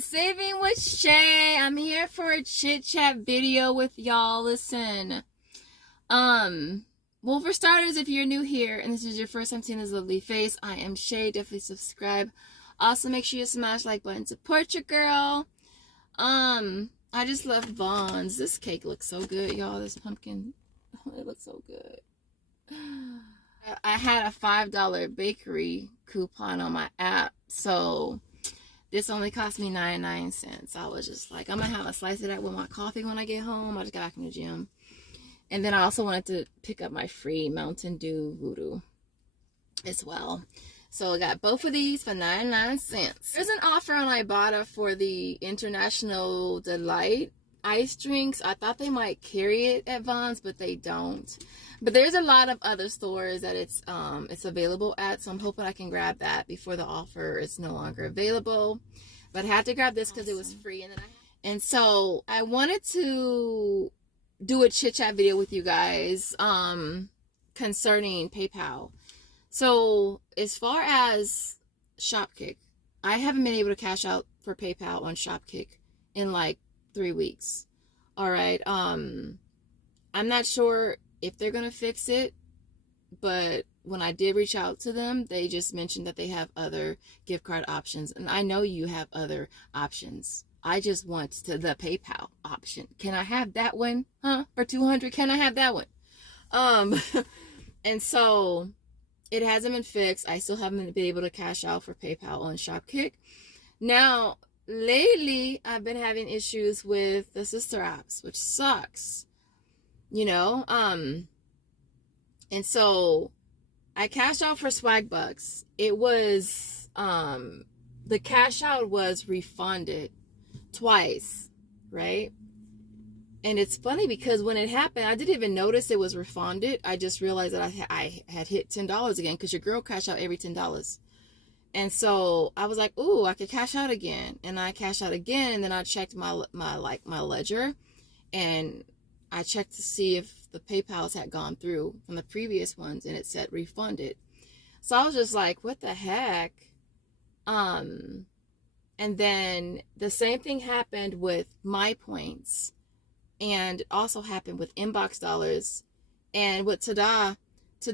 Saving with Shay. I'm here for a chit chat video with y'all. Listen, well, for starters, if you're new here and this is your first time seeing this lovely face, I am Shay. Definitely subscribe. Also, make sure you smash like button. Support your girl. I just love Vaughn's. This cake looks so good, y'all. This pumpkin, it looks so good. I had a $5 bakery coupon on my app, so this only cost me 99 cents. I was just like, I'm gonna have a slice of that with my coffee when I get home. I just got back from the gym. And then I also wanted to pick up my free Mountain Dew Voodoo as well. So I got both of these for 99 cents. There's an offer on Ibotta for the International Delight ice drinks. I thought they might carry it at Vaughn's, but they don't. But there's a lot of other stores that it's available at, so I'm hoping I can grab that before the offer is no longer available. But I had to grab this because it was free, and so I wanted to do a chit chat video with you guys concerning PayPal. So as far as Shopkick, I haven't been able to cash out for PayPal on Shopkick in like 3 weeks. All right. I'm not sure if they're going to fix it, but when I did reach out to them, they just mentioned that they have other gift card options. And I know you have other options. I just want the PayPal option. Can I have that one? Huh? For $200? Can I have that one? And so it hasn't been fixed. I still haven't been able to cash out for PayPal on Shopkick. Now, lately, I've been having issues with the sister apps, which sucks. You know, and so I cashed out for Swagbucks. It was, the cash out was refunded twice, right? And it's funny because when it happened, I didn't even notice it was refunded. I just realized that I had hit $10 again, because your girl cashed out every $10. And so I was like, ooh, I could cash out again. And I cashed out again, and then I checked my ledger, and I checked to see if the PayPals had gone through from the previous ones, and it said refunded. So I was just like, what the heck? And then the same thing happened with my points, and it also happened with inbox dollars. And with Tada,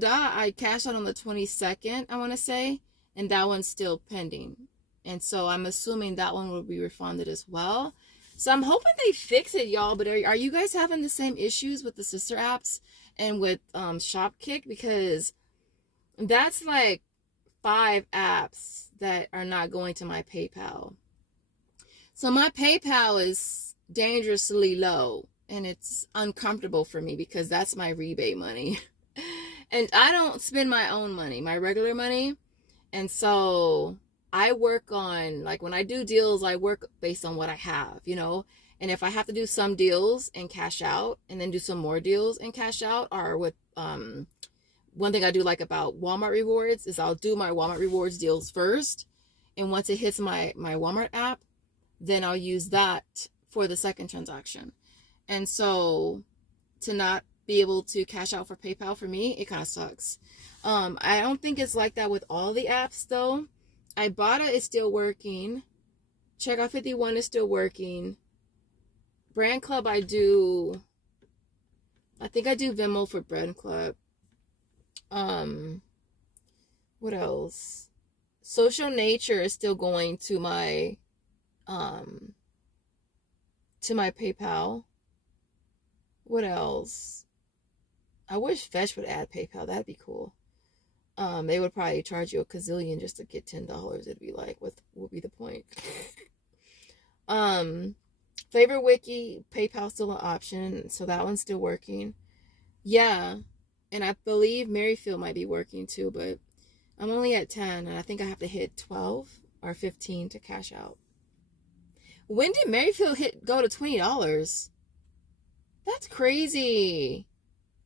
I cashed out on the 22nd, I want to say, and that one's still pending. And so I'm assuming that one will be refunded as well. So I'm hoping they fix it, y'all. But are you guys having the same issues with the sister apps and with Shopkick? Because that's like 5 apps that are not going to my PayPal. So my PayPal is dangerously low, and it's uncomfortable for me because that's my rebate money. And I don't spend my own money, my regular money. And so I work on, like, when I do deals, I work based on what I have, you know. And if I have to do some deals and cash out, and then do some more deals and cash out, or with one thing I do like about Walmart rewards is I'll do my Walmart rewards deals first, and once it hits my Walmart app, then I'll use that for the second transaction. And so to not be able to cash out for PayPal, for me, it kind of sucks. I don't think it's like that with all the apps though. Ibotta is still working. Checkout 51 is still working. Brand Club, I think I do Venmo for Brand Club. What else? Social Nature is still going to my PayPal. What else? I wish Fetch would add PayPal. That'd be cool. They would probably charge you a gazillion just to get $10. It'd be like, what would be the point? Favorite Wiki, PayPal's still an option, so that one's still working. Yeah, and I believe Merryfield might be working too, but I'm only at 10, and I think I have to hit 12 or 15 to cash out. When did Merryfield go to $20? That's crazy.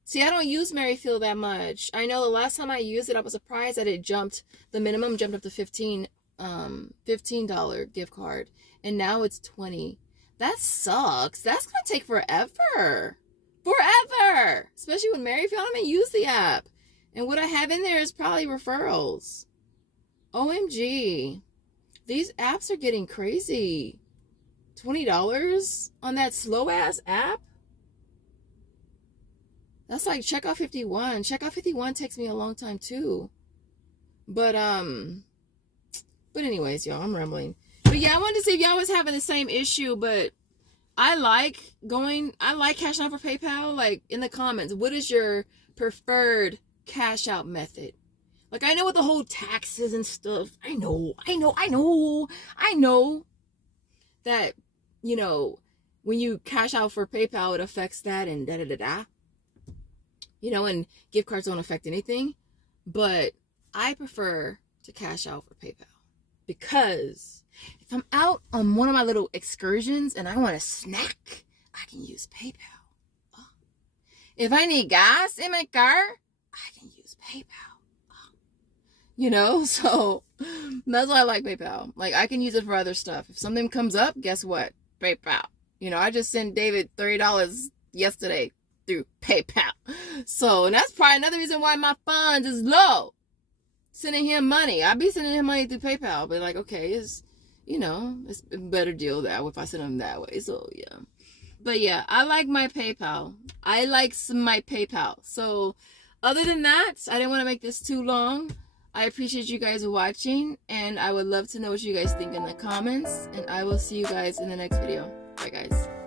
See, I don't use Merryfield that much. I know the last time I used it, I was surprised that it jumped, the minimum jumped up to $15 gift card. And now it's $20. That sucks. That's going to take forever. Forever. Especially when Merryfield, I don't even use the app. And what I have in there is probably referrals. OMG. These apps are getting crazy. $20 on that slow ass app? That's like Checkout 51. Checkout 51 takes me a long time too. But anyways, y'all, I'm rambling. But yeah, I wanted to see if y'all was having the same issue, but I like cash out for PayPal. Like, in the comments, what is your preferred cash out method? Like, I know with the whole taxes and stuff, I know that, you know, when you cash out for PayPal, it affects that and da-da-da-da. You know, and gift cards don't affect anything. But I prefer to cash out for PayPal. Because if I'm out on one of my little excursions and I want a snack, I can use PayPal. If I need gas in my car, I can use PayPal. You know, so that's why I like PayPal. Like, I can use it for other stuff. If something comes up, guess what? PayPal. You know, I just sent David $30 yesterday through PayPal. So, and that's probably another reason why my funds is low. Sending him money. I'd be sending him money through PayPal, but like, okay, it's, you know, it's a better deal that way if I send him that way. So yeah. But yeah, I like my PayPal. I like my PayPal. So other than that, I didn't want to make this too long. I appreciate you guys watching, and I would love to know what you guys think in the comments, and I will see you guys in the next video. Bye guys.